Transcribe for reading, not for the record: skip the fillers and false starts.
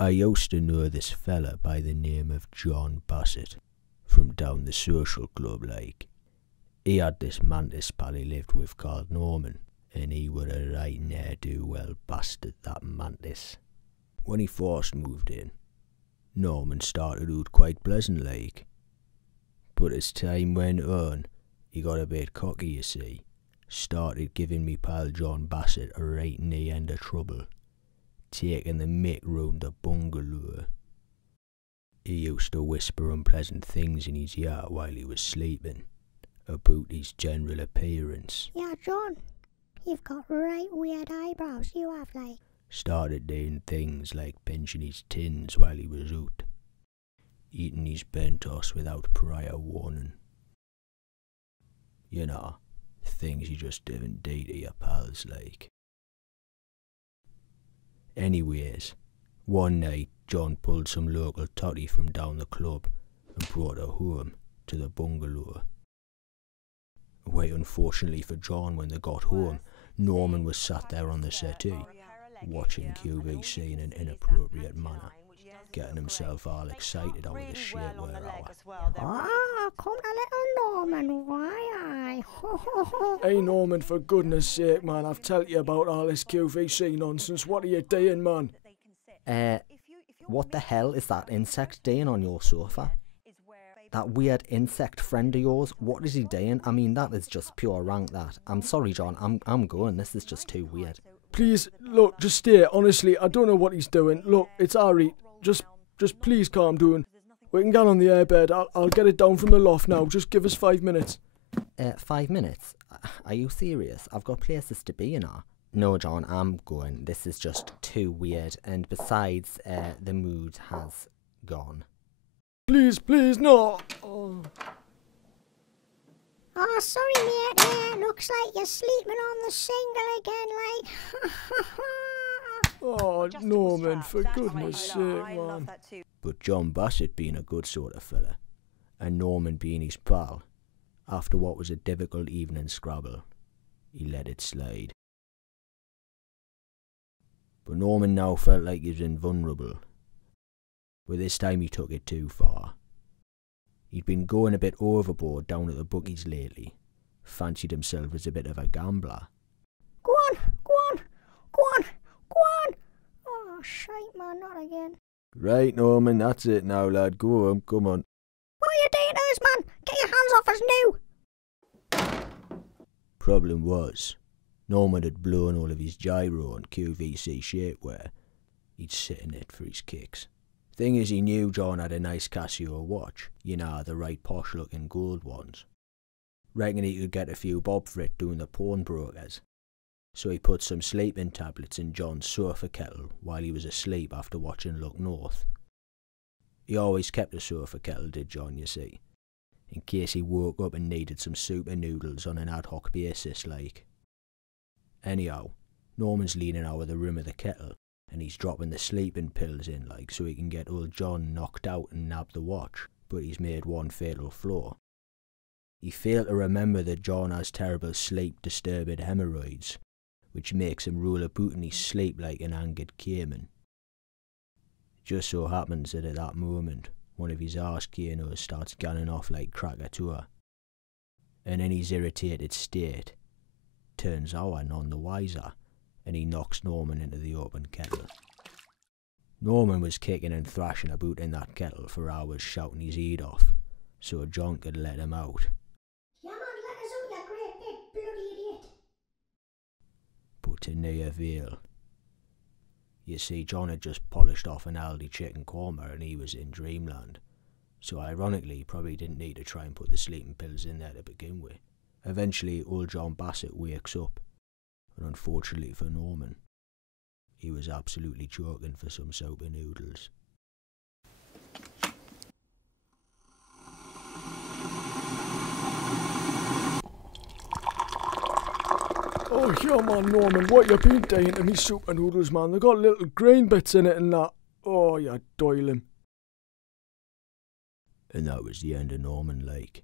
I used to know this fella by the name of John Bassett, from down the social club like. He had this Mantis pal he lived with called Norman, and he were a right ne'er-do-well bastard, that Mantis. When he first moved in, Norman started out quite pleasant like. But as time went on, he got a bit cocky, you see. Started giving me pal John Bassett a right knee end of trouble, taking the mick round the bungalow. He used to whisper unpleasant things in his ear while he was sleeping, about his general appearance. Yeah, John, you've got right weird eyebrows, you have, like. Started doing things like pinching his tins while he was out, eating his bentos without prior warning. You know, things you just didn't do to your pals like. Anyways, one night John pulled some local toddy from down the club and brought her home to the bungalow. Wait, unfortunately for John, when they got home, Norman was sat there on the settee, watching QVC in an inappropriate manner, getting himself all excited over the shapewear hour. Ah, come to little Norman, why I? Hey Norman, for goodness sake, man, I've told you about all this QVC nonsense. What are you doing, man? What the hell is that insect doing on your sofa? That weird insect friend of yours, what is he doing? I mean, that is just pure rank, that. I'm sorry, John, I'm going. This is just too weird. Please, look, just stay. Honestly, I don't know what he's doing. Look, it's Harry. Just please calm down. We can get on the airbed. I'll get it down from the loft now. Just give us 5 minutes. 5 minutes? Are you serious? I've got places to be, you know. No, John, I'm going. This is just too weird. And besides, the mood has gone. Please, no. Oh, Sorry, mate. Yeah, looks like you're sleeping on the single again, like. oh Norman, for goodness sake, man. But John Bassett being a good sort of fella, and Norman being his pal, after what was a difficult evening Scrabble, he let it slide. But Norman now felt like he was invulnerable. But this time he took it too far. He'd been going a bit overboard down at the bookies lately, fancied himself as a bit of a gambler. Go on. Oh, shite, man, not again. Right, Norman, that's it now, lad. Go on, come on. What are you doing to us, man? Get your hands off us now. Problem was, Norman had blown all of his gyro and QVC shapewear. He'd sit in it for his kicks. Thing is, he knew John had a nice Casio watch, you know, the right posh looking gold ones. Reckoned he could get a few bob for it doing the pawnbrokers. So he put some sleeping tablets in John's sofa kettle while he was asleep after watching Look North. He always kept a sofa kettle, did John, you see, in case he woke up and needed some super noodles on an ad hoc basis like. Anyhow, Norman's leaning out of the room of the kettle, and he's dropping the sleeping pills in like so he can get old John knocked out and nab the watch, but he's made one fatal flaw. He failed to remember that John has terrible sleep-disturbed hemorrhoids, which makes him roll about in his sleep like an angered cayman. Just so happens that at that moment, one of his arse canos starts gunning off like Krakatoa, and in his irritated state, turns our none the wiser, and he knocks Norman into the open kettle. Norman was kicking and thrashing about in that kettle for hours, shouting his head off, so John could let him out. Yeah, man, let us out, you great big bloody idiot. But to no avail. You see, John had just polished off an Aldi chicken korma and he was in dreamland, so ironically he probably didn't need to try and put the sleeping pills in there to begin with. Eventually, old John Bassett wakes up, and unfortunately for Norman, he was absolutely choking for some soba noodles. Oh, yeah, man, Norman, what you been doing to me super noodles, man? They got little green bits in it and that. Oh, you doiling. And that was the end of Norman, like.